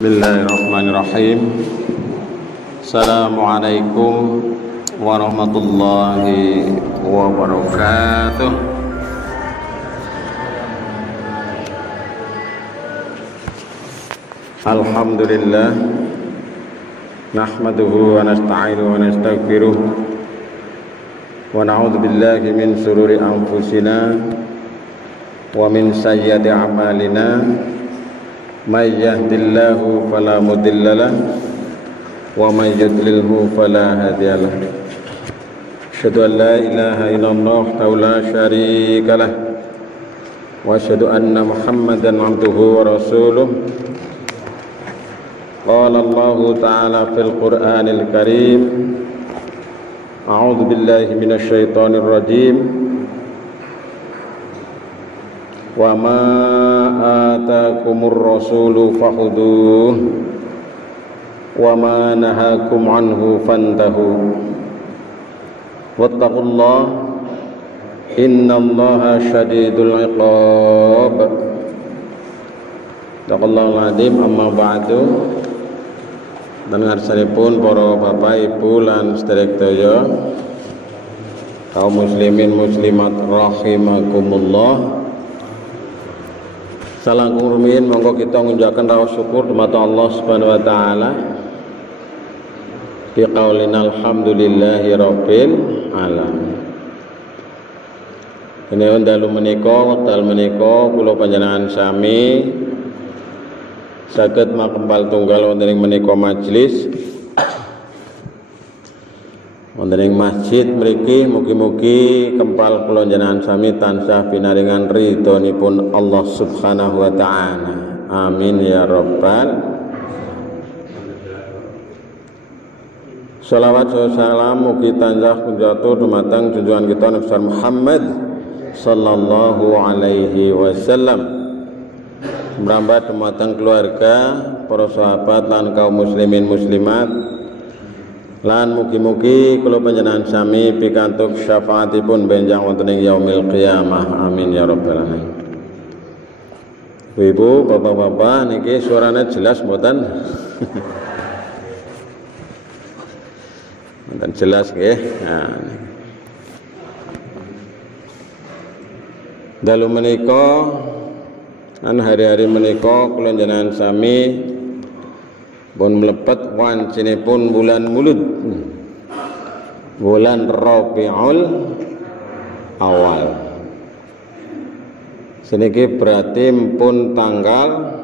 Bismillahirrahmanirrahim. Assalamualaikum warahmatullahi wabarakatuh. Alhamdulillah, nahmaduhu wa nasta'inuhu wa nastaghfiruh wa na'udzu billahi min shururi anfusina wa min sayyiati a'malina. May yahdihillahu fala mudhillalah wa may yudlilhu fala hadiyalah. Asyhadu an la ilaha illallah wahdahu la syarikalah wa asyhadu anna Muhammadan 'abduhu wa rasuluh. Qala Allahu ta'ala fil Qur'anil Karim. A'udzu billahi minasy syaithanir rajim. Wa ma atakumur rasulu fakhuduh wa ma nahakum anhu fantahu wattaqullah innallaha syadidul iqab. Taqallahul azim. Amma ba'du. Dengar sanipun para bapak ibu lan sedherek sedaya kaum muslimin muslimat rahimakumullah. Salam rumiyin, monggo kita ngunjukkan rawa syukur kepada Allah Subhanahu wa taala. Bi qaulina alhamdulillahi rabbil alamin. Ini dalu menika wekdal menika kula panjenengan sami saged makembal tunggal wonten ing menika majelis wonten ing masjid mriki. Mugi-mugi kempal kula njenengan sami tansah pinaringan ridhonipun Allah Subhanahu wa taala. Amin ya rabbal. Shalawat salam mugi tansah kunjatuh dumateng junjungan kita Nabi Muhammad sallallahu alaihi wasallam. Mrambat dumateng keluarga, para sahabat lan kaum muslimin muslimat. Lan mugi-mugi kula panjenengan sami pikantuk syafaatipun benjang wonten ing yaumil qiyamah. Amin ya rabbal alamin. Ibu, bapak-bapak niki suaranya jelas mboten? Mboten jelas nggih. Nah. Dalu menika hari-hari menika kula panjenengan sami pun mlebet wancinipun bulan Mulud, bulan Rabiul Awal. Seniki berarti pun tanggal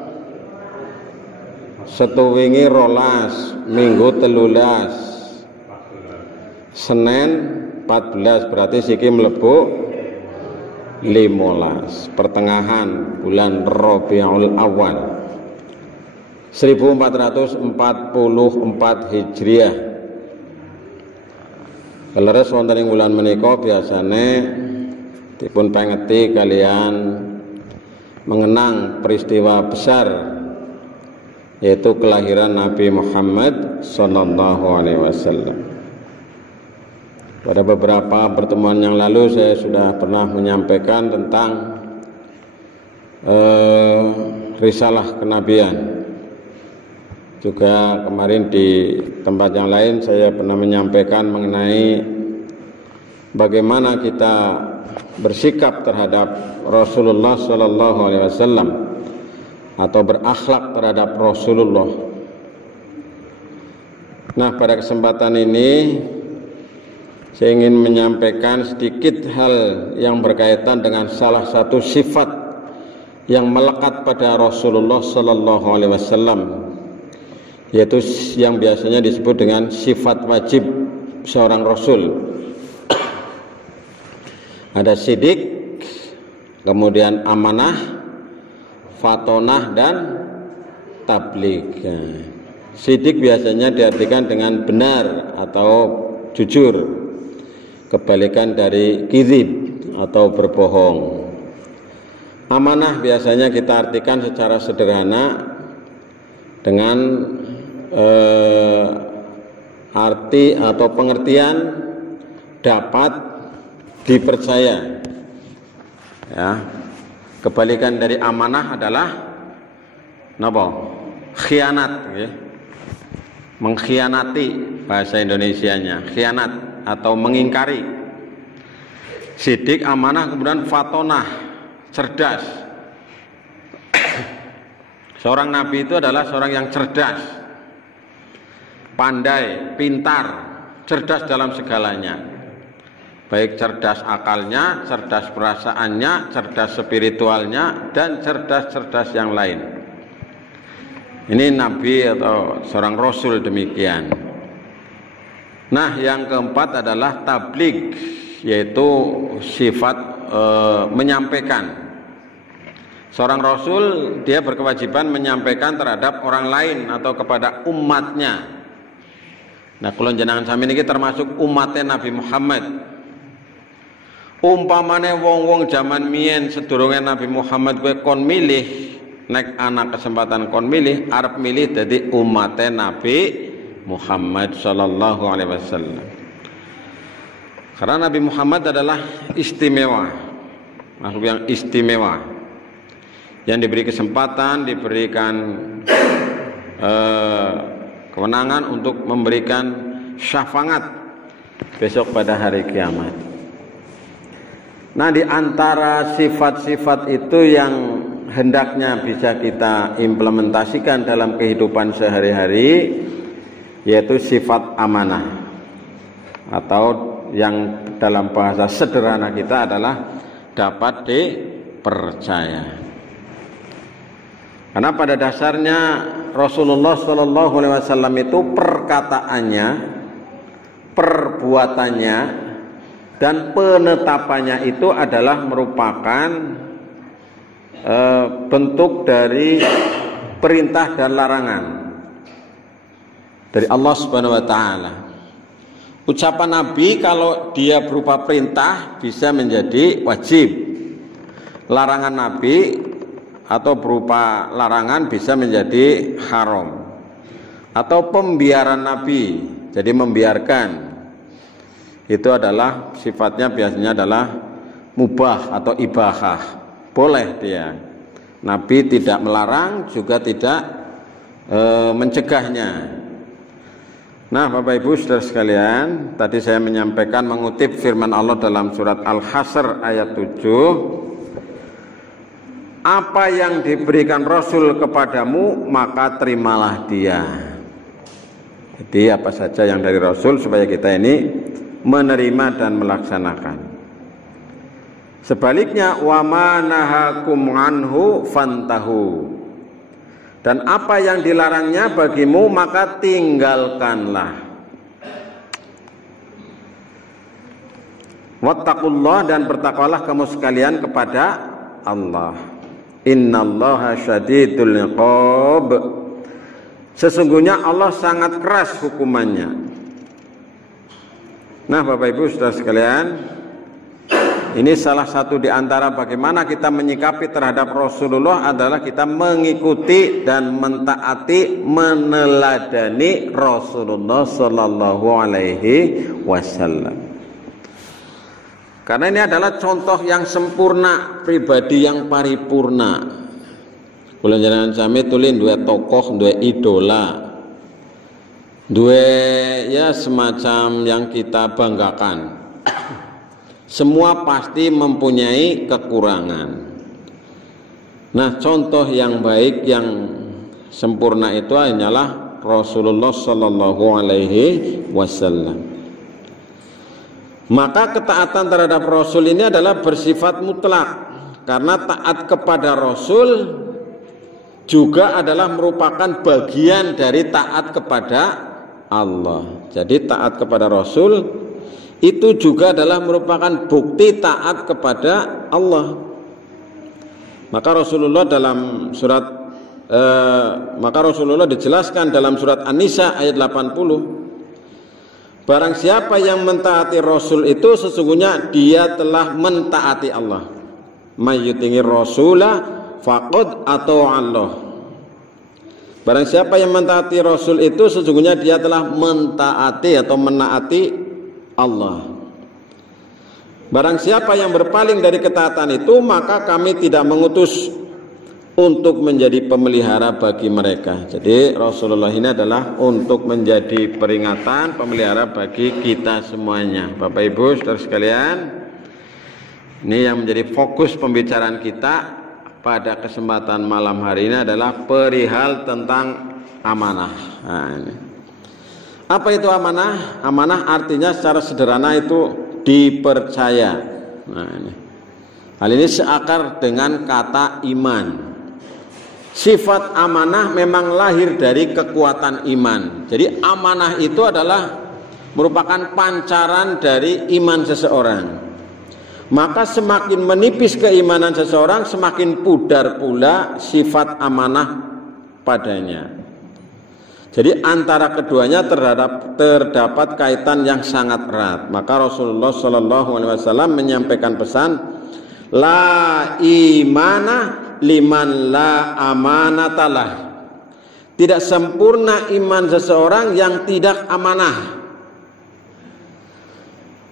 setuwingi rolas, minggu 13, Senin 14, berarti siki mlebu 15, pertengahan bulan Rabiul Awal 1444 Hijriah. Kaleres wonten ing wulan menika biasane dipun pengeti kalian mengenang peristiwa besar, yaitu kelahiran Nabi Muhammad sallallahu alaihi wasallam. Pada beberapa pertemuan yang lalu saya sudah pernah menyampaikan tentang risalah kenabian. Juga kemarin di tempat yang lain saya pernah menyampaikan mengenai bagaimana kita bersikap terhadap Rasulullah sallallahu alaihi wasallam atau berakhlak terhadap Rasulullah. Nah, pada kesempatan ini saya ingin menyampaikan sedikit hal yang berkaitan dengan salah satu sifat yang melekat pada Rasulullah sallallahu alaihi wasallam, yaitu yang biasanya disebut dengan sifat wajib seorang rasul. Ada sidik, kemudian amanah, fatonah, dan tabligh. Sidik biasanya diartikan dengan benar atau jujur, kebalikan dari kizib atau berbohong. Amanah biasanya kita artikan secara sederhana dengan arti atau pengertian dapat dipercaya. Ya, kebalikan dari amanah adalah napa? khianat, ya. Mengkhianati bahasa Indonesianya, khianat atau mengingkari. Sidik, amanah, kemudian fatonah, cerdas. Seorang nabi itu adalah seorang yang cerdas, pandai, pintar, cerdas dalam segalanya. Baik cerdas akalnya, cerdas perasaannya, cerdas spiritualnya, dan cerdas-cerdas yang lain. Ini nabi atau seorang rasul demikian. Nah, yang keempat adalah tabligh, yaitu sifat menyampaikan. Seorang rasul dia berkewajiban menyampaikan terhadap orang lain atau kepada umatnya. Nah, kula jenengan sami niki termasuk umatnya Nabi Muhammad. Umpamane wong-wong zaman mien sedurunge Nabi Muhammad kowe kon milih, nek anak kesempatan kon milih, arep milih dadi umatnya Nabi Muhammad sallallahu alaihi wasallam. Karena Nabi Muhammad adalah istimewa, makhluk yang istimewa, yang diberi kesempatan, diberikan kewenangan untuk memberikan syafaat besok pada hari kiamat. Nah, di antara sifat-sifat itu yang hendaknya bisa kita implementasikan dalam kehidupan sehari-hari, yaitu sifat amanah, atau yang dalam bahasa sederhana kita adalah dapat dipercaya. Karena pada dasarnya Rasulullah Shallallahu Alaihi Wasallam itu perkataannya, perbuatannya, dan penetapannya itu adalah merupakan bentuk dari perintah dan larangan dari Allah Subhanahu wa taala. Ucapan Nabi kalau dia berupa perintah bisa menjadi wajib. Larangan Nabi atau berupa larangan bisa menjadi haram. Atau pembiaran Nabi, jadi membiarkan. Itu adalah sifatnya biasanya adalah mubah atau ibahah. Boleh dia. Nabi tidak melarang, juga tidak mencegahnya. Nah, Bapak Ibu Saudara sekalian, tadi saya menyampaikan mengutip firman Allah dalam surat Al-Hasr ayat 7. Apa yang diberikan Rasul kepadamu, maka terimalah dia. Jadi apa saja yang dari Rasul supaya kita ini menerima dan melaksanakan. Sebaliknya, wa ma nahakum anhu fantahu. Dan apa yang dilarangnya bagimu maka tinggalkanlah. Wattaqullah, dan bertakwalah kamu sekalian kepada Allah. Innallaha syadidul iqab. Sesungguhnya Allah sangat keras hukumannya. Nah, Bapak Ibu Saudara sekalian, ini salah satu di antara bagaimana kita menyikapi terhadap Rasulullah adalah kita mengikuti dan mentaati, meneladani Rasulullah Sallallahu Alaihi Wasallam. Karena ini adalah contoh yang sempurna, pribadi yang paripurna. Kula jenengan sami tulin dua tokoh, dua idola, dua ya semacam yang kita banggakan. Semua pasti mempunyai kekurangan. Nah, contoh yang baik, yang sempurna itu hanyalah Rasulullah Sallallahu Alaihi Wasallam. Maka ketaatan terhadap Rasul ini adalah bersifat mutlak, karena taat kepada Rasul juga adalah merupakan bagian dari taat kepada Allah. Jadi taat kepada Rasul itu juga adalah merupakan bukti taat kepada Allah. Maka Rasulullah dijelaskan dalam surat An-Nisa ayat 80. Barang siapa yang mentaati Rasul itu sesungguhnya dia telah mentaati Allah. Mayyutingi Rasulah faqad ata'allah. Barang siapa yang mentaati Rasul itu sesungguhnya dia telah mentaati atau menaati Allah. Barang siapa yang berpaling dari ketaatan itu, maka kami tidak mengutus untuk menjadi pemelihara bagi mereka. Jadi Rasulullah ini adalah untuk menjadi peringatan, pemelihara bagi kita semuanya. Bapak Ibu saudara sekalian, ini yang menjadi fokus pembicaraan kita pada kesempatan malam hari ini adalah perihal tentang amanah. Nah, ini. Apa itu amanah? Amanah artinya secara sederhana itu dipercaya. Nah, ini. Hal ini seakar dengan kata iman. Sifat amanah memang lahir dari kekuatan iman. Jadi amanah itu adalah merupakan pancaran dari iman seseorang. Maka semakin menipis keimanan seseorang, semakin pudar pula sifat amanah padanya. Jadi antara keduanya terdapat kaitan yang sangat erat. Maka Rasulullah SAW menyampaikan pesan, la imana liman la amanatalah. Tidak sempurna iman seseorang yang tidak amanah,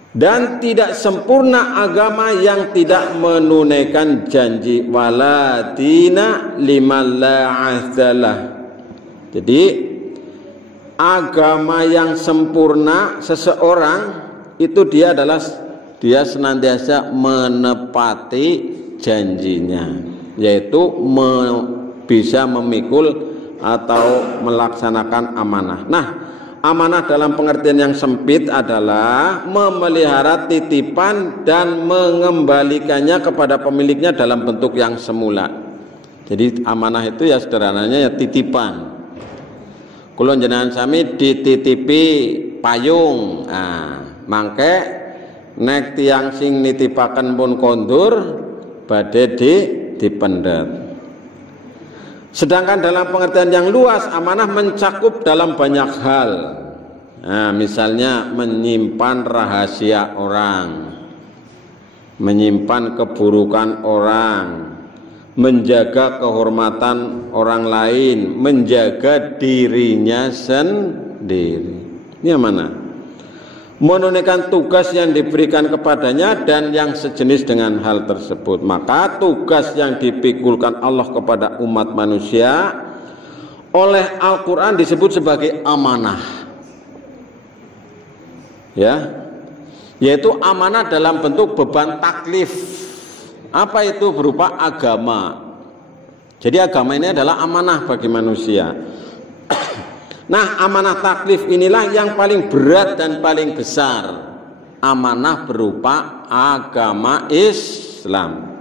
dan tidak sempurna agama yang tidak menunaikan janji. Wala dina liman la ahdalah. Jadi agama yang sempurna seseorang itu dia senantiasa menepati janjinya, yaitu bisa memikul atau melaksanakan amanah. Nah, amanah dalam pengertian yang sempit adalah memelihara titipan dan mengembalikannya kepada pemiliknya dalam bentuk yang semula. Jadi amanah itu ya sederhananya ya titipan. Kulon jenengan sami dititipi payung. Nah, mangke nek tiang sing nitipaken pun kondur badhe dipendet. Sedangkan dalam pengertian yang luas, amanah mencakup dalam banyak hal. Nah, misalnya menyimpan rahasia orang, menyimpan keburukan orang, menjaga kehormatan orang lain, menjaga dirinya sendiri. Ini amanah. Menunaikan tugas yang diberikan kepadanya dan yang sejenis dengan hal tersebut. Maka tugas yang dipikulkan Allah kepada umat manusia oleh Al-Quran disebut sebagai amanah, ya, yaitu amanah dalam bentuk beban taklif. Apa itu? Berupa agama. Jadi agama ini adalah amanah bagi manusia. Nah, amanah taklif inilah yang paling berat dan paling besar. Amanah berupa agama Islam.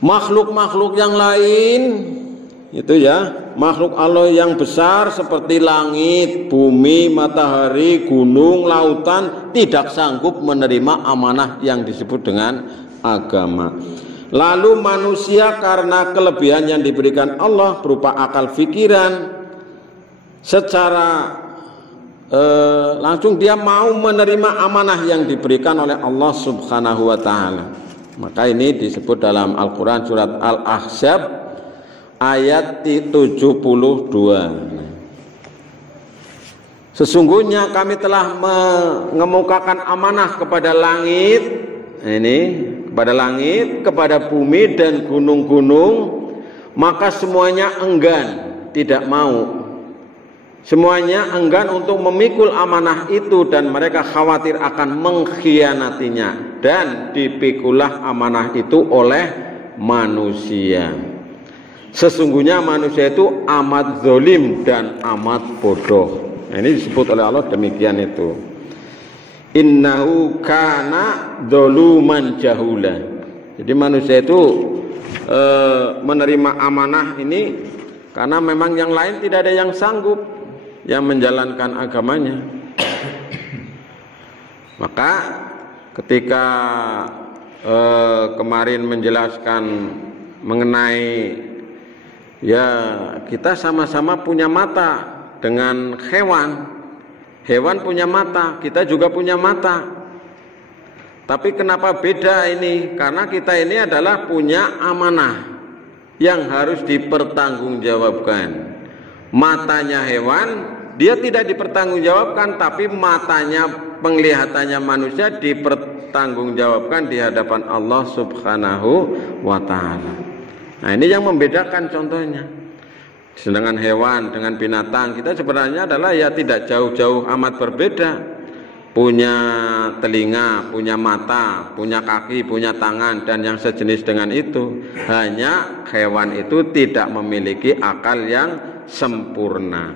Makhluk-makhluk yang lain itu ya, makhluk Allah yang besar seperti langit, bumi, matahari, gunung, lautan tidak sanggup menerima amanah yang disebut dengan agama. Lalu manusia karena kelebihan yang diberikan Allah berupa akal pikiran, secara langsung dia mau menerima amanah yang diberikan oleh Allah Subhanahu wa ta'ala. Maka ini disebut dalam Al-Quran surat Al-Ahzab ayat 72. Sesungguhnya kami telah mengemukakan amanah kepada langit, kepada langit, kepada bumi dan gunung-gunung, maka semuanya enggan, tidak mau. Semuanya enggan untuk memikul amanah itu dan mereka khawatir akan mengkhianatinya, dan dipikulah amanah itu oleh manusia. Sesungguhnya manusia itu amat zalim dan amat bodoh. Nah, ini disebut oleh Allah demikian itu. Innahu kana zaluman jahula. Jadi manusia itu menerima amanah ini karena memang yang lain tidak ada yang sanggup yang menjalankan agamanya. Maka ketika kemarin menjelaskan mengenai ya kita sama-sama punya mata dengan hewan, hewan punya mata, kita juga punya mata. Tapi kenapa beda ini? Karena kita ini adalah punya amanah yang harus dipertanggungjawabkan. Matanya hewan dia tidak dipertanggungjawabkan, tapi matanya, penglihatannya manusia dipertanggungjawabkan di hadapan Allah Subhanahu wa ta'ala. Nah, ini yang membedakan contohnya. Sedangkan hewan dengan binatang kita sebenarnya adalah ya tidak jauh-jauh amat berbeda. Punya telinga, punya mata, punya kaki, punya tangan, dan yang sejenis dengan itu. Hanya hewan itu tidak memiliki akal yang sempurna.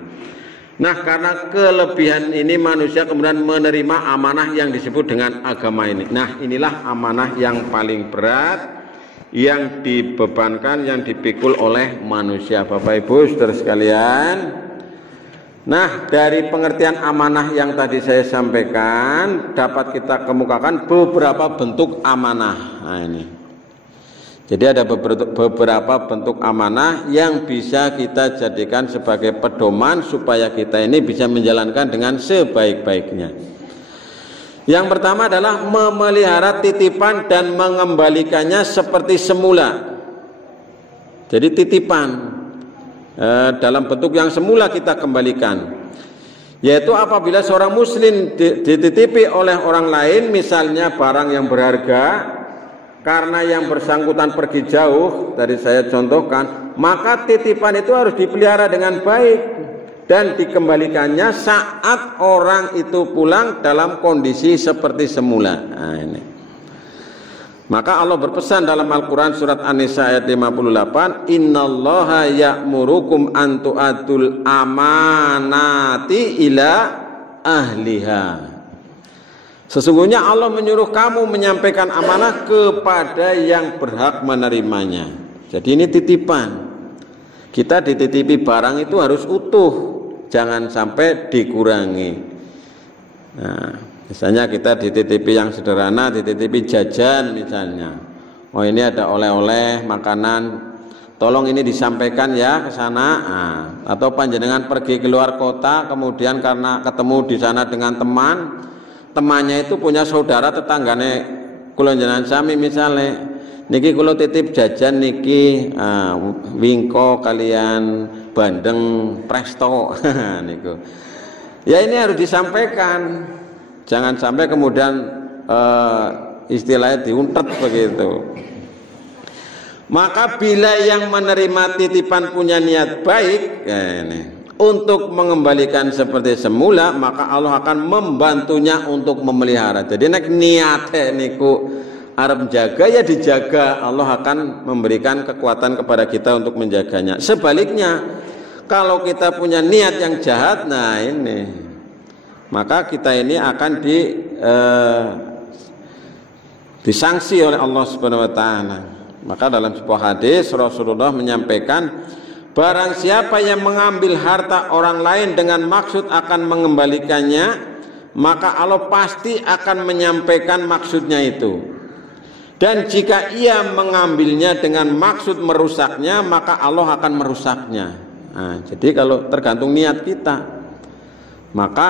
Nah, karena kelebihan ini manusia kemudian menerima amanah yang disebut dengan agama ini. Nah, inilah amanah yang paling berat yang dibebankan, yang dipikul oleh manusia, Bapak Ibu saudara sekalian. Nah, dari pengertian amanah yang tadi saya sampaikan dapat kita kemukakan beberapa bentuk amanah. Nah, ini. Jadi ada beberapa bentuk amanah yang bisa kita jadikan sebagai pedoman supaya kita ini bisa menjalankan dengan sebaik-baiknya. Yang pertama adalah memelihara titipan dan mengembalikannya seperti semula. Jadi titipan dalam bentuk yang semula kita kembalikan, yaitu apabila seorang muslim dititipi oleh orang lain, misalnya barang yang berharga, karena yang bersangkutan pergi jauh, tadi saya contohkan, maka titipan itu harus dipelihara dengan baik dan dikembalikannya saat orang itu pulang dalam kondisi seperti semula. Nah, ini. Maka Allah berpesan dalam Al-Quran surat An-Nisa ayat 58, Innallaha ya'murukum an tu'addul amanati ila ahliha. Sesungguhnya Allah menyuruh kamu menyampaikan amanah kepada yang berhak menerimanya. Jadi ini titipan. Kita dititipi barang itu harus utuh, jangan sampai dikurangi. Nah, misalnya kita dititipi yang sederhana, dititipi jajan misalnya. Oh, ini ada oleh-oleh makanan, tolong ini disampaikan ya ke sana. Nah, atau panjenengan pergi keluar kota, kemudian karena ketemu di sana dengan temannya itu punya saudara tetanggane kula jenengan sami misalnya, niki kula titip jajan niki wingko kalian bandeng presto niku. Ya ini harus disampaikan. Jangan sampai kemudian istilahnya diuntet begitu. Maka bila yang menerima titipan punya niat baik untuk mengembalikan seperti semula, maka Allah akan membantunya untuk memelihara. Jadi nek niate niku arep jaga ya dijaga, Allah akan memberikan kekuatan kepada kita untuk menjaganya. Sebaliknya, kalau kita punya niat yang jahat, nah ini, maka kita ini akan disanksi oleh Allah Subhanahu wa taala. Maka dalam sebuah hadis Rasulullah menyampaikan, barang siapa yang mengambil harta orang lain dengan maksud akan mengembalikannya, maka Allah pasti akan menyampaikan maksudnya itu. Dan jika ia mengambilnya dengan maksud merusaknya, maka Allah akan merusaknya. Nah, jadi kalau tergantung niat kita, maka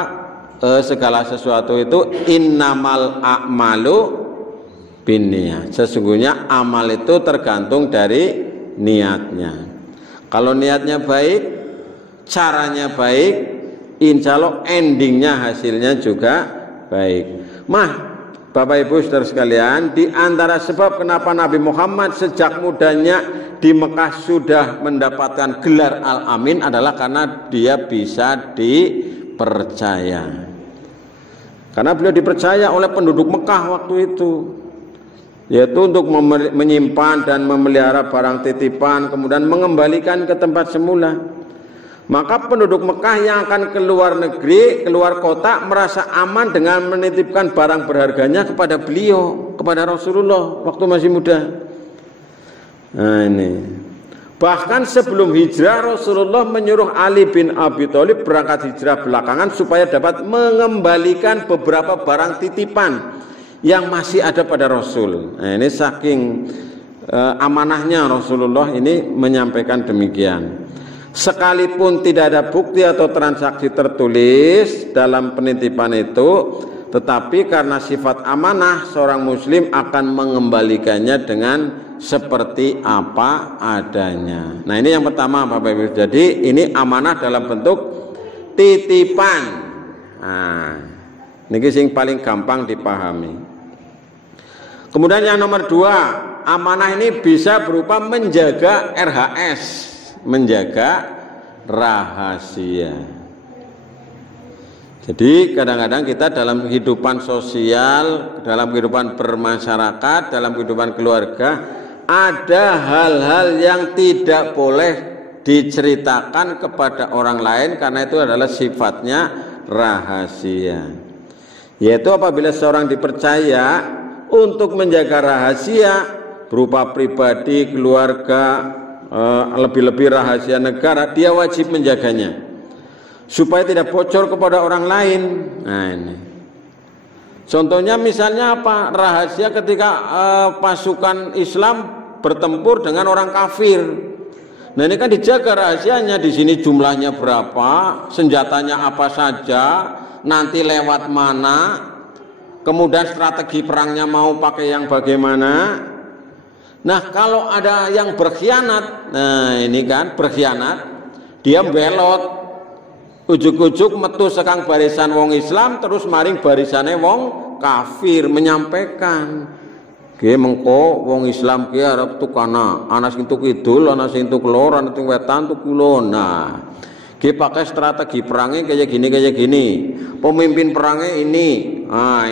segala sesuatu itu innamal a'malu binniyat. Sesungguhnya amal itu tergantung dari niatnya. Kalau niatnya baik, caranya baik, insya Allah endingnya hasilnya juga baik. Bapak Ibu saudara sekalian, di antara sebab kenapa Nabi Muhammad sejak mudanya di Mekah sudah mendapatkan gelar Al-Amin adalah karena dia bisa dipercaya. Karena beliau dipercaya oleh penduduk Mekah waktu itu, yaitu untuk menyimpan dan memelihara barang titipan, kemudian mengembalikan ke tempat semula. Maka penduduk Mekah yang akan keluar negeri, keluar kota, merasa aman dengan menitipkan barang berharganya kepada beliau, kepada Rasulullah waktu masih muda. Nah ini, bahkan sebelum hijrah Rasulullah menyuruh Ali bin Abi Thalib berangkat hijrah belakangan supaya dapat mengembalikan beberapa barang titipan yang masih ada pada Rasul. Nah, ini saking amanahnya Rasulullah ini menyampaikan demikian. Sekalipun tidak ada bukti atau transaksi tertulis dalam penitipan itu, tetapi karena sifat amanah, seorang muslim akan mengembalikannya dengan seperti apa adanya. Nah, ini yang pertama Bapak Ibu. Jadi ini amanah dalam bentuk titipan. Nah, ini sing paling gampang dipahami. Kemudian yang nomor dua, amanah ini bisa berupa menjaga RHS, menjaga rahasia. Jadi kadang-kadang kita dalam kehidupan sosial, dalam kehidupan bermasyarakat, dalam kehidupan keluarga, ada hal-hal yang tidak boleh diceritakan kepada orang lain karena itu adalah sifatnya rahasia. Yaitu apabila seorang dipercaya untuk menjaga rahasia berupa pribadi, keluarga, lebih-lebih rahasia negara, dia wajib menjaganya supaya tidak bocor kepada orang lain. Nah ini contohnya, misalnya apa? Rahasia ketika pasukan Islam bertempur dengan orang kafir. Nah ini kan dijaga rahasianya, di sini jumlahnya berapa, senjatanya apa saja, nanti lewat mana, kemudian strategi perangnya mau pakai yang bagaimana. Nah kalau ada yang berkhianat, nah ini kan berkhianat, dia belot, ujuk-ujuk metu sekang barisan wong Islam terus maring barisane wong kafir, menyampaikan ge mengko wong Islam ki arep tukana, ana sing tuk kidul, ana sing tuk lor, ana sing wetan, tuk kulon. Nah ge pakai strategi perangnya kayak gini, pemimpin perangnya ini,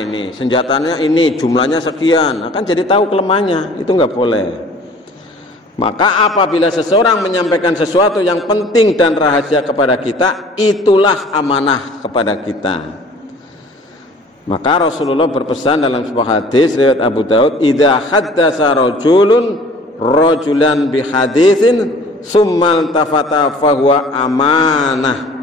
ini senjatanya ini, jumlahnya sekian. Nah, kan jadi tahu kelemahannya, itu nggak boleh. Maka apabila seseorang menyampaikan sesuatu yang penting dan rahasia kepada kita, itulah amanah kepada kita. Maka Rasulullah berpesan dalam sebuah hadis riwayat Abu Daud, idza haddatsa rajulan bi haditsin summal tafata fahuwa amanah.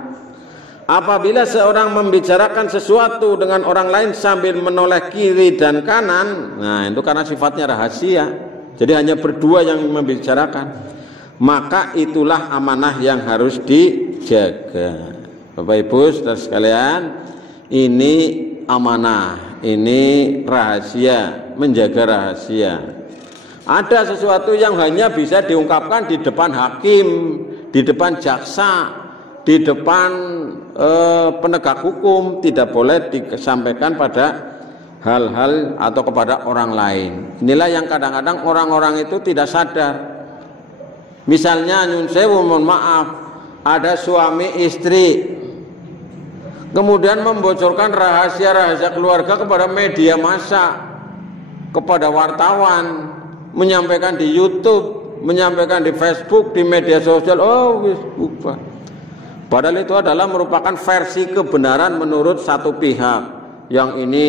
Apabila seorang membicarakan sesuatu dengan orang lain sambil menoleh kiri dan kanan, nah itu karena sifatnya rahasia. Jadi hanya berdua yang membicarakan, maka itulah amanah yang harus dijaga. Bapak Ibu saudara sekalian, ini amanah, ini rahasia, menjaga rahasia. Ada sesuatu yang hanya bisa diungkapkan di depan hakim, di depan jaksa, di depan penegak hukum, tidak boleh disampaikan pada hal-hal atau kepada orang lain. Inilah yang kadang-kadang orang-orang itu tidak sadar. Misalnya nyun sewu, mohon maaf, ada suami istri kemudian membocorkan rahasia-rahasia keluarga kepada media massa, kepada wartawan, menyampaikan di YouTube, menyampaikan di Facebook, di media sosial. Oh wis bubar. Padahal itu adalah merupakan versi kebenaran menurut satu pihak. Yang ini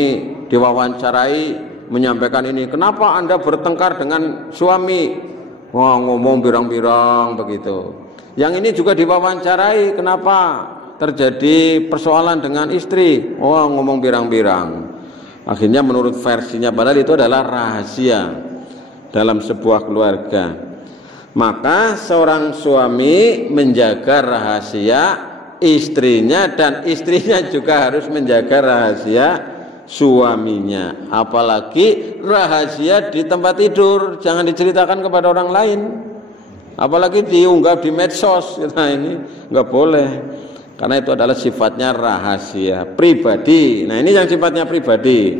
diwawancarai menyampaikan ini, kenapa Anda bertengkar dengan suami? Wah, ngomong birang-birang begitu. Yang ini juga diwawancarai, kenapa terjadi persoalan dengan istri? Wah, ngomong birang-birang. Akhirnya menurut versinya, padahal itu adalah rahasia dalam sebuah keluarga. Maka seorang suami menjaga rahasia istrinya dan istrinya juga harus menjaga rahasia suaminya. Apalagi rahasia di tempat tidur, jangan diceritakan kepada orang lain. Apalagi diunggah di medsos, nah ini nggak boleh. Karena itu adalah sifatnya rahasia pribadi. Nah ini yang sifatnya pribadi.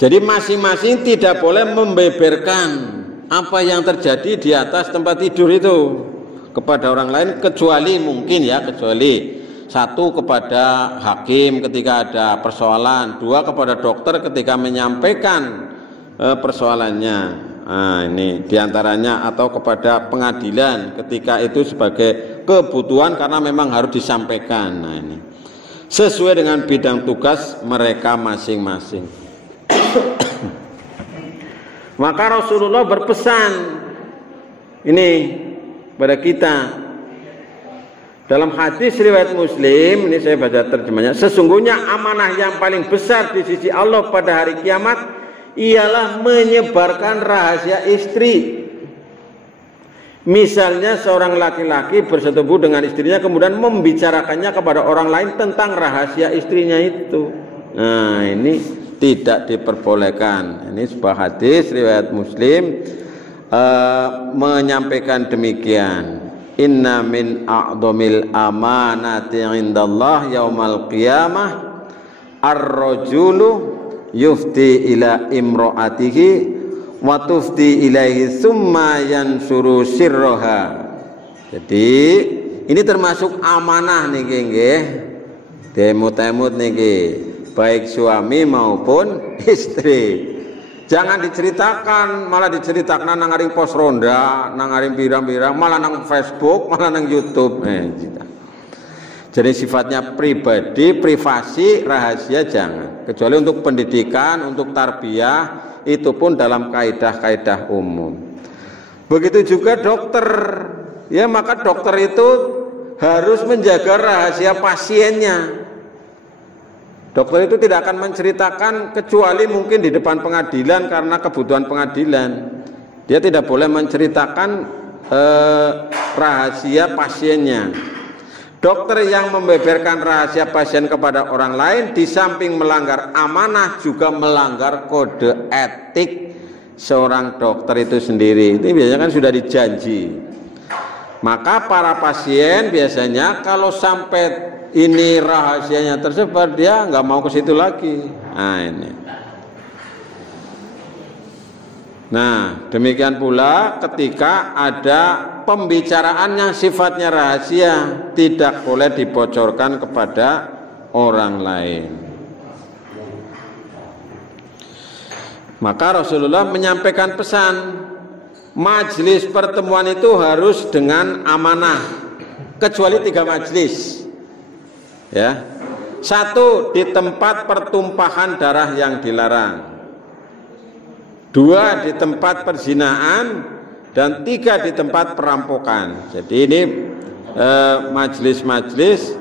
Jadi masing-masing tidak boleh membeberkan apa yang terjadi di atas tempat tidur itu kepada orang lain, kecuali mungkin ya, kecuali satu kepada hakim ketika ada persoalan, dua kepada dokter ketika menyampaikan persoalannya. Nah, ini diantaranya, atau kepada pengadilan ketika itu sebagai kebutuhan karena memang harus disampaikan. Nah, ini sesuai dengan bidang tugas mereka masing-masing. Maka Rasulullah berpesan ini pada kita dalam hadis riwayat Muslim, ini saya baca terjemahnya, sesungguhnya amanah yang paling besar di sisi Allah pada hari kiamat ialah menyebarkan rahasia istri. Misalnya seorang laki-laki bersetubuh dengan istrinya kemudian membicarakannya kepada orang lain tentang rahasia istrinya itu. Nah ini tidak diperbolehkan. Ini sebuah hadis riwayat Muslim menyampaikan demikian. Inna min a'dhamil amanati 'indallah yaumal qiyamah ar-rajulu yufti ila imra'atihi wa tufdi ilaihi summa yansuru sirroha. Jadi ini termasuk amanah niki nggih. Demut-demut niki, baik suami maupun istri. Jangan diceritakan, malah diceritakan nang aring pos ronda, nang aring pirang-pirang, malah nang Facebook, malah nang YouTube. Jadi sifatnya pribadi, privasi, rahasia jangan. Kecuali untuk pendidikan, untuk tarbiyah, itu pun dalam kaidah-kaidah umum. Begitu juga dokter. Ya, maka dokter itu harus menjaga rahasia pasiennya. Dokter itu tidak akan menceritakan kecuali mungkin di depan pengadilan karena kebutuhan pengadilan. Dia tidak boleh menceritakan rahasia pasiennya. Dokter yang membeberkan rahasia pasien kepada orang lain di samping melanggar amanah juga melanggar kode etik seorang dokter itu sendiri. Ini biasanya kan sudah dijanji. Maka para pasien biasanya kalau sampai ini rahasianya tersebar, dia nggak mau ke situ lagi. Nah ini. Nah demikian pula ketika ada pembicaraan yang sifatnya rahasia, tidak boleh dibocorkan kepada orang lain. Maka Rasulullah menyampaikan pesan, majelis pertemuan itu harus dengan amanah, kecuali 3 majelis. Ya, 1 di tempat pertumpahan darah yang dilarang, 2 di tempat perzinaan, dan 3 di tempat perampokan. Jadi ini majelis-majelis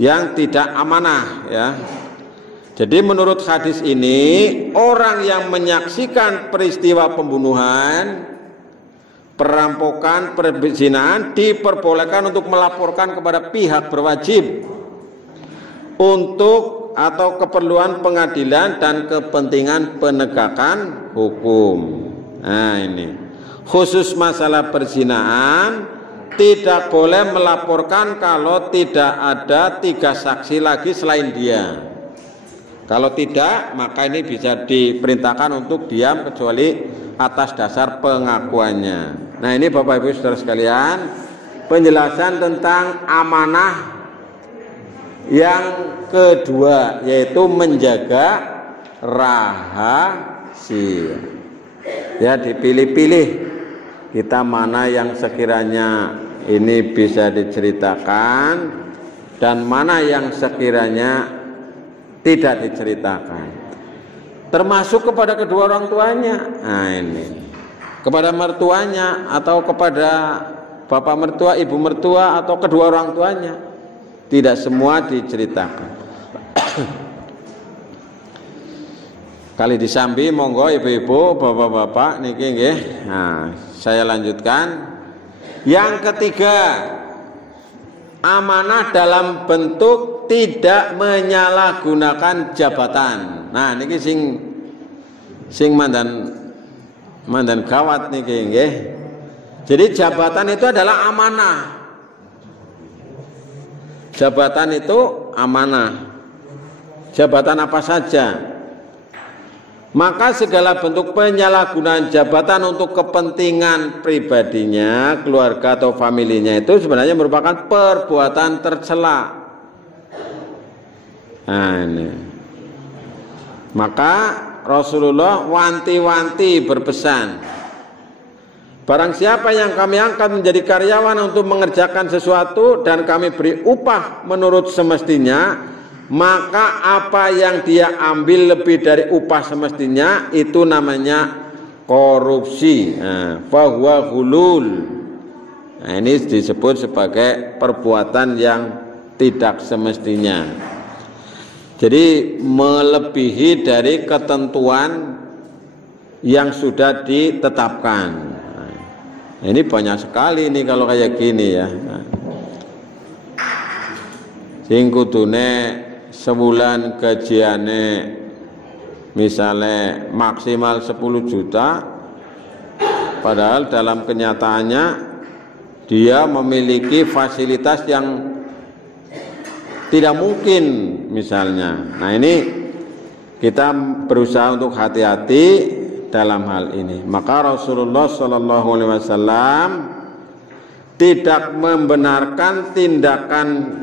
yang tidak amanah ya. Jadi menurut hadis ini, orang yang menyaksikan peristiwa pembunuhan, perampokan, perzinaan diperbolehkan untuk melaporkan kepada pihak berwajib untuk atau keperluan pengadilan dan kepentingan penegakan hukum. Nah ini khusus masalah perzinaan tidak boleh melaporkan kalau tidak ada 3 saksi lagi selain dia. Kalau tidak, maka ini bisa diperintahkan untuk diam kecuali atas dasar pengakuannya. Nah ini Bapak Ibu Saudara sekalian, penjelasan tentang amanah yang kedua, yaitu menjaga rahasia. Ya, dipilih-pilih kita mana yang sekiranya ini bisa diceritakan dan mana yang sekiranya tidak diceritakan, termasuk kepada kedua orang tuanya. Nah ini kepada mertuanya atau kepada bapak mertua, ibu mertua, atau kedua orang tuanya, tidak semua diceritakan. Kali disambi, monggo ibu-ibu, bapak-bapak niki nggih. Nah, saya lanjutkan. Yang ketiga, amanah dalam bentuk tidak menyalahgunakan jabatan. Nah niki sing mandan gawat niki nggih. Jadi jabatan itu adalah amanah. Jabatan itu amanah. Jabatan apa saja. Maka segala bentuk penyalahgunaan jabatan untuk kepentingan pribadinya, keluarga atau familinya itu sebenarnya merupakan perbuatan tercela. Nah, ini. Maka Rasulullah wanti-wanti berpesan, barang siapa yang kami angkat menjadi karyawan untuk mengerjakan sesuatu dan kami beri upah menurut semestinya, maka apa yang dia ambil lebih dari upah semestinya itu namanya korupsi, bahwa hulul. Nah, ini disebut sebagai perbuatan yang tidak semestinya. Jadi melebihi dari ketentuan yang sudah ditetapkan. Nah, ini banyak sekali ini kalau kayak gini ya. Sing kudune sebulan gajiane misalnya maksimal 10 juta, padahal dalam kenyataannya dia memiliki fasilitas yang tidak mungkin misalnya. Nah ini kita berusaha untuk hati-hati dalam hal ini. Maka Rasulullah Shallallahu Alaihi Wasallam tidak membenarkan tindakan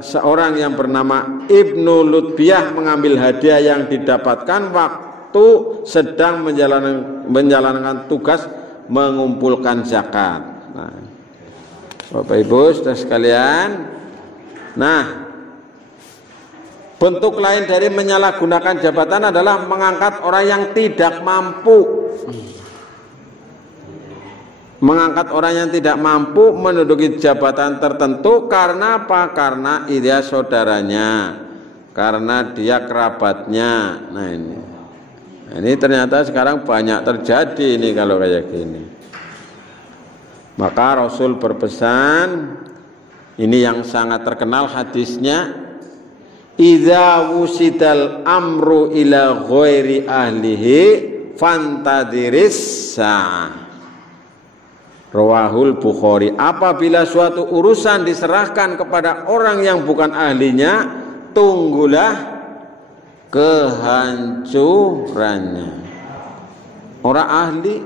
seorang yang bernama Ibnu Lutbiyah mengambil hadiah yang didapatkan waktu sedang menjalankan tugas mengumpulkan zakat. Nah, Bapak Ibu saudara sekalian, nah bentuk lain dari menyalahgunakan jabatan adalah mengangkat orang yang tidak mampu. Mengangkat orang yang tidak mampu menduduki jabatan tertentu karena apa? Karena dia saudaranya, karena dia kerabatnya. Nah ini ternyata sekarang banyak terjadi ini kalau kayak gini. Maka Rasul berpesan, ini yang sangat terkenal hadisnya, idza wusidal amru ila ghairi ahlihi fantadiris sa'ah. Rawahul Bukhari. Apabila suatu urusan diserahkan kepada orang yang bukan ahlinya, tunggulah kehancurannya. Orang ahli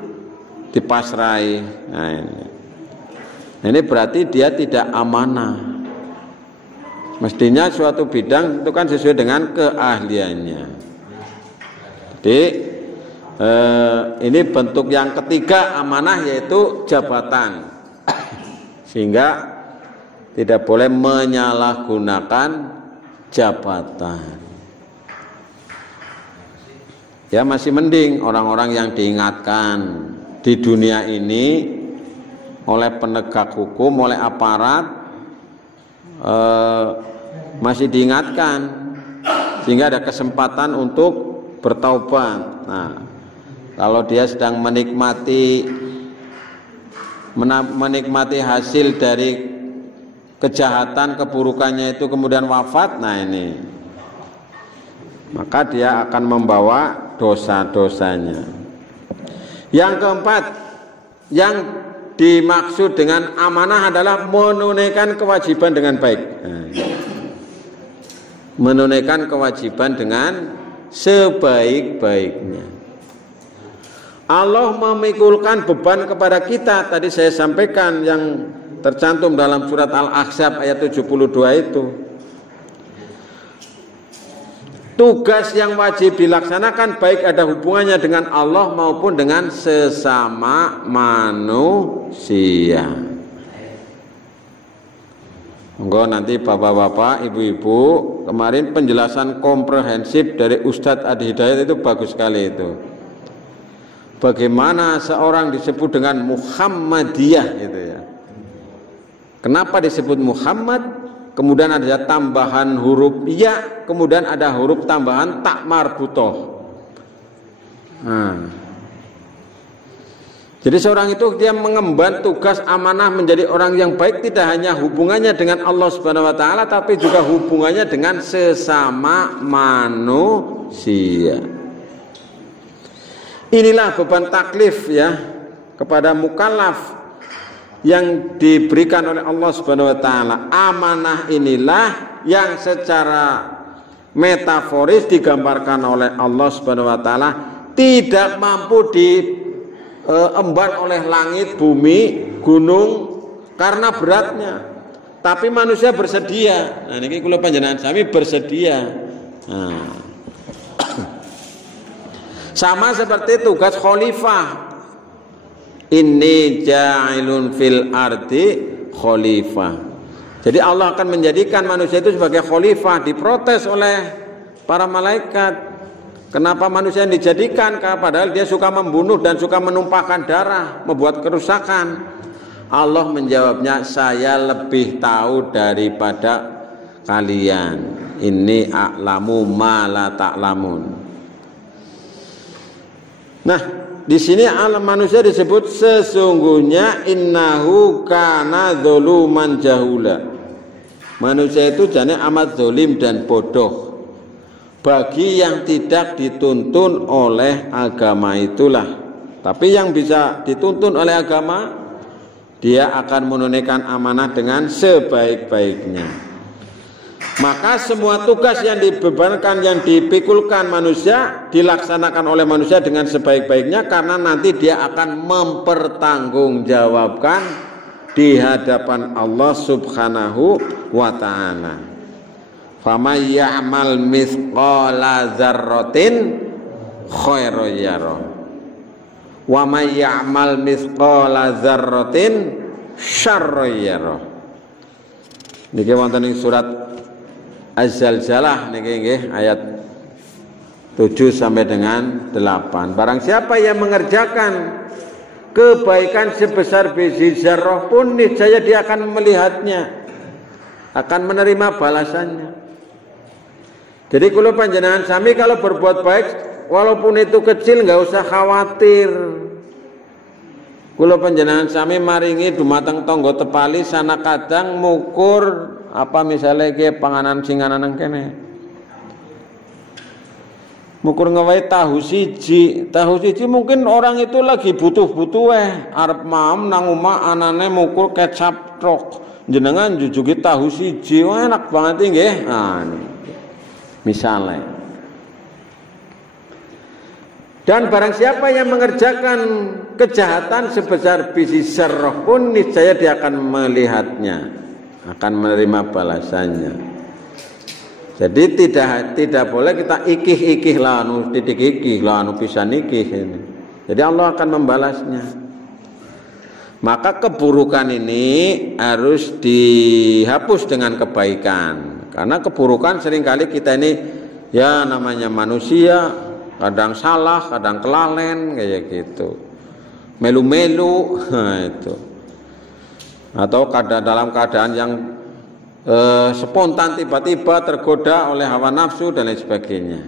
dipasrai. Nah, ini berarti dia tidak amanah. Mestinya suatu bidang itu kan sesuai dengan keahliannya. Jadi ini bentuk yang ketiga amanah, yaitu jabatan, sehingga tidak boleh menyalahgunakan jabatan. Ya masih mending orang-orang yang diingatkan di dunia ini oleh penegak hukum, oleh aparat, masih diingatkan sehingga ada kesempatan untuk bertaubat. Nah, kalau dia sedang menikmati hasil dari kejahatan, keburukannya itu kemudian wafat, nah ini maka dia akan membawa dosa-dosanya. Yang keempat, yang dimaksud dengan amanah adalah menunaikan kewajiban dengan baik. Nah, menunaikan kewajiban dengan sebaik-baiknya. Allah memikulkan beban kepada kita, tadi saya sampaikan yang tercantum dalam surat Al-Ahzab ayat 72 itu. Tugas yang wajib dilaksanakan baik ada hubungannya dengan Allah maupun dengan sesama manusia. Monggo nanti bapak-bapak, ibu-ibu, kemarin penjelasan komprehensif dari Ustadz Adi Hidayat itu bagus sekali itu. Bagaimana seorang disebut dengan Muhammadiyah gitu ya. Kenapa disebut Muhammad? Kemudian ada tambahan huruf ya, kemudian ada huruf tambahan tak marbutoh. Nah, jadi seorang itu dia mengemban tugas amanah menjadi orang yang baik, tidak hanya hubungannya dengan Allah Subhanahu wa taala, tapi juga hubungannya dengan sesama manusia. Inilah beban taklif ya kepada mukallaf yang diberikan oleh Allah Subhanahu wa taala. Amanah inilah yang secara metaforis digambarkan oleh Allah Subhanahu wa taala tidak mampu diemban oleh langit, bumi, gunung karena beratnya. Tapi manusia bersedia. Nah, ini kula panjenengan sami bersedia. Nah, sama seperti tugas khalifah. Inni ja'ilun fil ardi khalifah. Jadi Allah akan menjadikan manusia itu sebagai khalifah. Diprotes oleh para malaikat. Kenapa manusia yang dijadikan? Padahal dia suka membunuh dan suka menumpahkan darah, membuat kerusakan. Allah menjawabnya, saya lebih tahu daripada kalian. Inni a'lamu ma la ta'lamun. Nah, di sini alam manusia disebut sesungguhnya innahu kana dzuluman jahula. Manusia itu jane amat zalim dan bodoh. Bagi yang tidak dituntun oleh agama itulah. Tapi yang bisa dituntun oleh agama, dia akan menunaikan amanah dengan sebaik-baiknya. Maka semua tugas yang dibebankan, yang dipikulkan manusia, dilaksanakan oleh manusia dengan sebaik-baiknya, karena nanti dia akan mempertanggungjawabkan di hadapan Allah Subhanahu wa ta'ala. Faman ya'mal mithqala dzarratin khairan yarah wa may ya'mal mithqala dzarratin syarran yarah. Niki wonten ing surat Az-Zalzalah niki nggih ayat 7 sampai dengan 8. Barang siapa yang mengerjakan kebaikan sebesar biji zarrah pun niscaya dia akan melihatnya, akan menerima balasannya. Jadi kalau panjenengan sami kalau berbuat baik walaupun itu kecil nggak usah khawatir. Kalau panjenengan sami maringi dumateng tangga tepali sana kadang mukur apa misalnya ke panganan singanan nang kene. Mukur ngawai tahu siji mungkin orang itu lagi butuh-butuh arep mam nang omah anane mukur kecap trok. Jenengan jujugi tahu siji enak banget nggih. Nah, misalnya. Dan barang siapa yang mengerjakan kejahatan sebesar biji zarrah pun niscaya dia akan melihatnya, akan menerima balasannya. Jadi tidak boleh kita ikih-ikih lah, anu titik ikih lah, anu pisan ikih ini. Jadi Allah akan membalasnya. Maka keburukan ini harus dihapus dengan kebaikan. Karena keburukan seringkali kita ini ya namanya manusia, kadang salah, kadang kelalen kayak gitu. Melu-melu itu. Atau dalam keadaan yang spontan tiba-tiba tergoda oleh hawa nafsu dan lain sebagainya.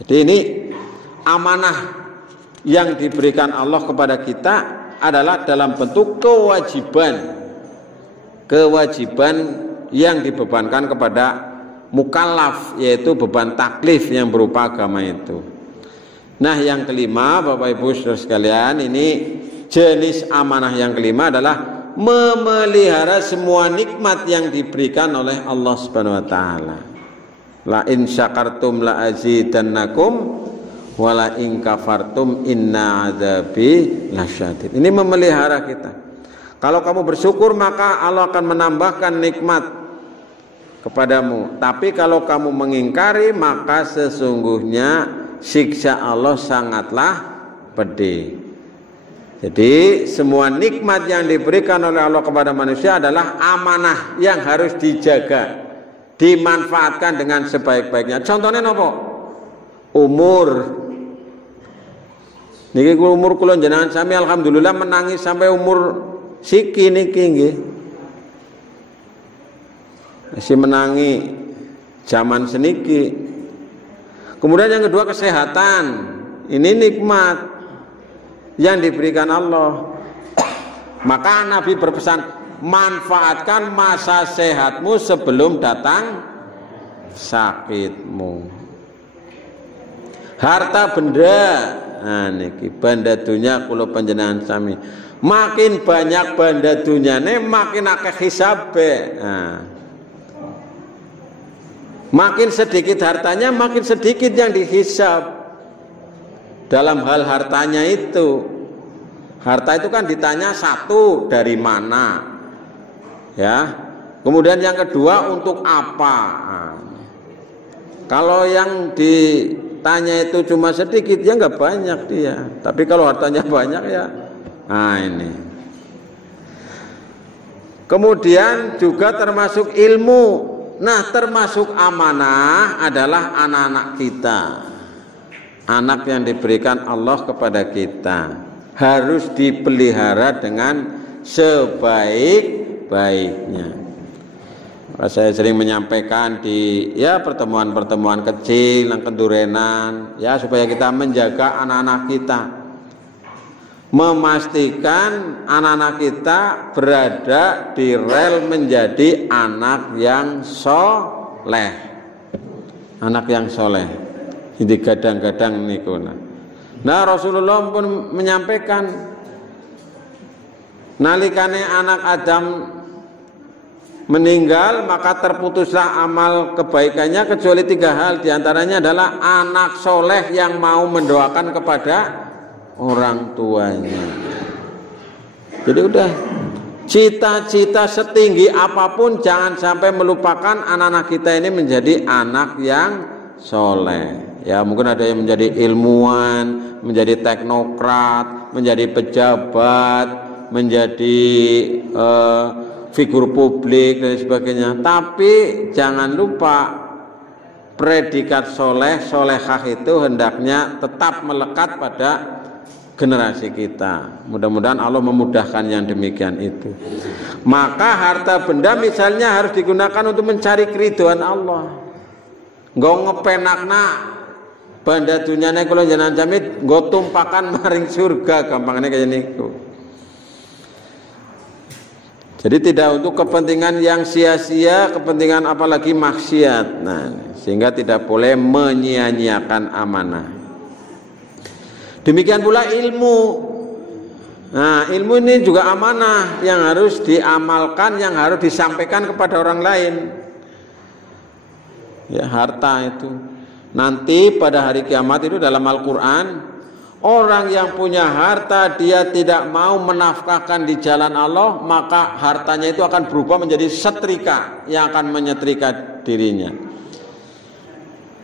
Jadi ini amanah yang diberikan Allah kepada kita adalah dalam bentuk kewajiban yang dibebankan kepada mukallaf, yaitu beban taklif yang berupa agama itu. Nah, yang kelima Bapak Ibu Saudara sekalian, ini jenis amanah yang kelima adalah memelihara semua nikmat yang diberikan oleh Allah Subhanahu wa taala. La in syakartum la azidannakum wa la in kafartum inna adzabi lasyadid. Ini memelihara kita. Kalau kamu bersyukur maka Allah akan menambahkan nikmat kepadamu. Tapi kalau kamu mengingkari maka sesungguhnya siksa Allah sangatlah pedih. Jadi semua nikmat yang diberikan oleh Allah kepada manusia adalah amanah yang harus dijaga, dimanfaatkan dengan sebaik-baiknya. Contohnya apa? Umur. Niki umur kula jenengan sami alhamdulillah menangis sampai umur siki niki nggih. Masih menangi zaman seniki. Kemudian yang kedua kesehatan. Ini nikmat yang diberikan Allah. Maka Nabi berpesan, manfaatkan masa sehatmu sebelum datang sakitmu. Harta benda, nah niki benda dunia kula panjenengan sami. Makin banyak benda dunyane makin akeh hisabe. Nah. Makin sedikit hartanya makin sedikit yang dihisab. Dalam hal hartanya itu, harta itu kan ditanya satu dari mana, ya. Kemudian yang kedua untuk apa. Nah, kalau yang ditanya itu cuma sedikit ya nggak banyak dia. Tapi kalau hartanya banyak ya, nah ini. Kemudian juga termasuk ilmu. Nah termasuk amanah adalah anak-anak kita. Anak yang diberikan Allah kepada kita harus dipelihara dengan sebaik-baiknya. Saya sering menyampaikan di pertemuan-pertemuan kecil yang kendurenan ya supaya kita menjaga anak-anak kita, memastikan anak-anak kita berada di rel menjadi anak yang soleh, anak yang soleh. Ini gadang-gadang niku. Nah Rasulullah pun menyampaikan nalikane anak Adam meninggal maka terputuslah amal kebaikannya kecuali 3 hal, diantaranya adalah anak soleh yang mau mendoakan kepada orang tuanya. Jadi udah, cita-cita setinggi apapun jangan sampai melupakan anak-anak kita ini menjadi anak yang soleh. Ya mungkin ada yang menjadi ilmuwan, menjadi teknokrat, menjadi pejabat, menjadi figur publik dan sebagainya. Tapi jangan lupa predikat soleh, solehah itu hendaknya tetap melekat pada generasi kita. Mudah-mudahan Allah memudahkan yang demikian itu. Maka harta benda misalnya harus digunakan untuk mencari keridhaan Allah. Nggak ngepenakna banda dunyane kula jenengan jamit nggo tumpakan maring surga, gampangnya kayak niku. Jadi tidak untuk kepentingan yang sia-sia, kepentingan apalagi maksiat. Nah, sehingga tidak boleh menyia-nyiakan amanah. Demikian pula ilmu. Nah, ilmu ini juga amanah yang harus diamalkan, yang harus disampaikan kepada orang lain. Ya, harta itu. Nanti pada hari kiamat itu dalam Al-Quran, orang yang punya harta dia tidak mau menafkahkan di jalan Allah, maka hartanya itu akan berubah menjadi setrika yang akan menyetrika dirinya.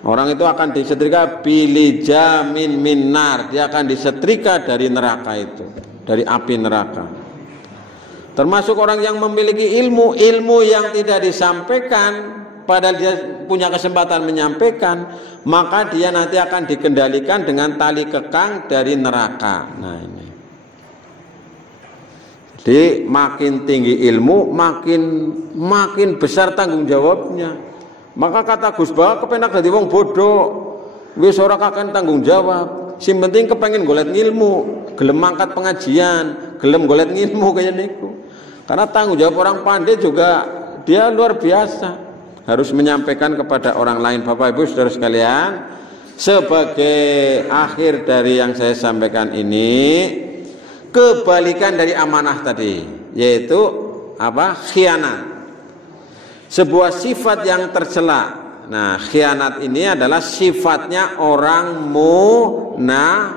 Orang itu akan disetrika bilijamin minar, dia akan disetrika dari neraka itu, dari api neraka. Termasuk orang yang memiliki ilmu yang tidak disampaikan padahal dia punya kesempatan menyampaikan, maka dia nanti akan dikendalikan dengan tali kekang dari neraka. Nah ini. Jadi makin tinggi ilmu, makin besar tanggung jawabnya. Maka kata Gus Bah, kepenak dadi wong bodoh, wis ora kakek tanggung jawab. Sing penting kepengen golek ilmu, gelem mangkat pengajian, gelem golek ilmu kayak niku. Karena tanggung jawab orang pandai juga dia luar biasa. Harus menyampaikan kepada orang lain. Bapak Ibu saudara sekalian, sebagai akhir dari yang saya sampaikan ini, kebalikan dari amanah tadi, yaitu apa? Khianat, sebuah sifat yang tercela. Nah, khianat ini adalah sifatnya orang munafik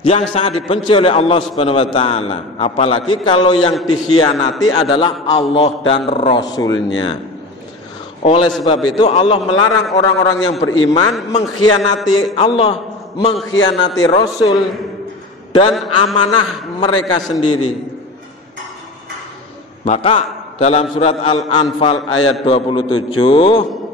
yang sangat dibenci oleh Allah Subhanahu wa taala. Apalagi kalau yang dikhianati adalah Allah dan Rasulnya. Oleh sebab itu Allah melarang orang-orang yang beriman mengkhianati Allah, mengkhianati Rasul dan amanah mereka sendiri. Maka dalam surat Al-Anfal ayat 27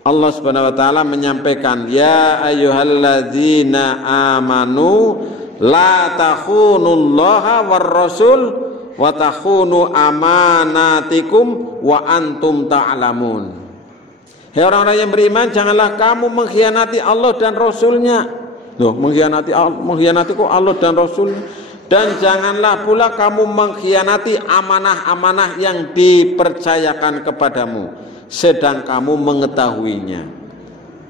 Allah Subhanahu wa taala menyampaikan, ya ayyuhalladzina amanu la takhunullaha war rasul wa takhunu amanatikum wa antum ta'lamun. Hei orang-orang yang beriman, janganlah kamu mengkhianati Allah dan Rasulnya. Loh, mengkhianati kok Allah dan Rasulnya. Dan janganlah pula kamu mengkhianati amanah-amanah yang dipercayakan kepadamu, sedang kamu mengetahuinya.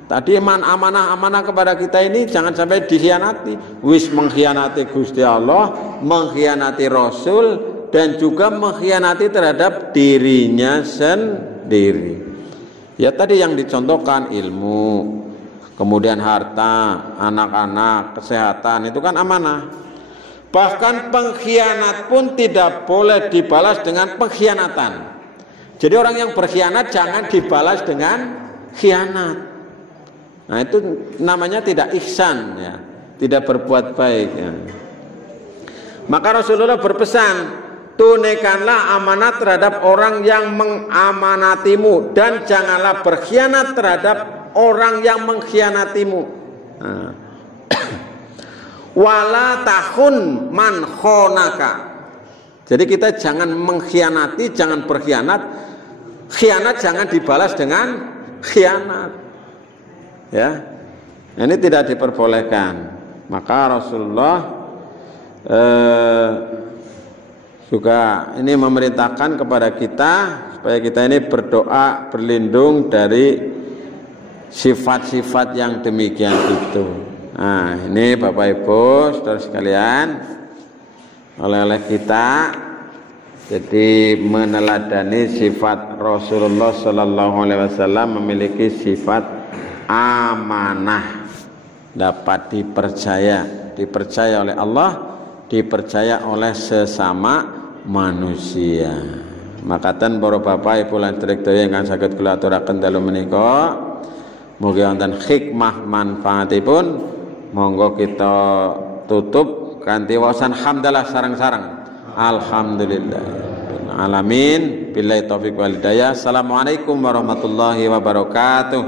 Tadi amanah-amanah kepada kita ini jangan sampai dikhianati. Wis mengkhianati Gusti Allah, mengkhianati Rasul, dan juga mengkhianati terhadap dirinya sendiri. Ya tadi yang dicontohkan, ilmu, kemudian harta, anak-anak, kesehatan, itu kan amanah. Bahkan pengkhianat pun tidak boleh dibalas dengan pengkhianatan. Jadi orang yang berkhianat jangan dibalas dengan khianat. Nah itu namanya tidak ihsan, ya, tidak berbuat baik. Ya. Maka Rasulullah berpesan, tunaikanlah amanat terhadap orang yang mengamanatimu dan janganlah berkhianat terhadap orang yang mengkhianatimu. Nah. Wala tahun man khonaka. Jadi kita jangan mengkhianati, jangan berkhianat. Khianat jangan dibalas dengan khianat. Ya, ini tidak diperbolehkan. Maka Rasulullah juga ini memerintahkan kepada kita supaya kita ini berdoa berlindung dari sifat-sifat yang demikian itu. Nah, ini Bapak Ibu saudara sekalian, oleh-oleh kita Jadi meneladani sifat Rasulullah Sallallahu Alaihi Wasallam memiliki sifat amanah, dapat dipercaya oleh Allah, dipercaya oleh sesama manusia. Makatan para bapak ibu lan sedaya ingkang saged kula aturaken dalu menika, mugi wonten hikmah manfaatipun. Monggo kita tutup kanthi waosan hamdalah sareng-sareng. Alhamdulillah alamin. Billahi taufik wal hidayah. Assalamualaikum warahmatullahi wabarakatuh.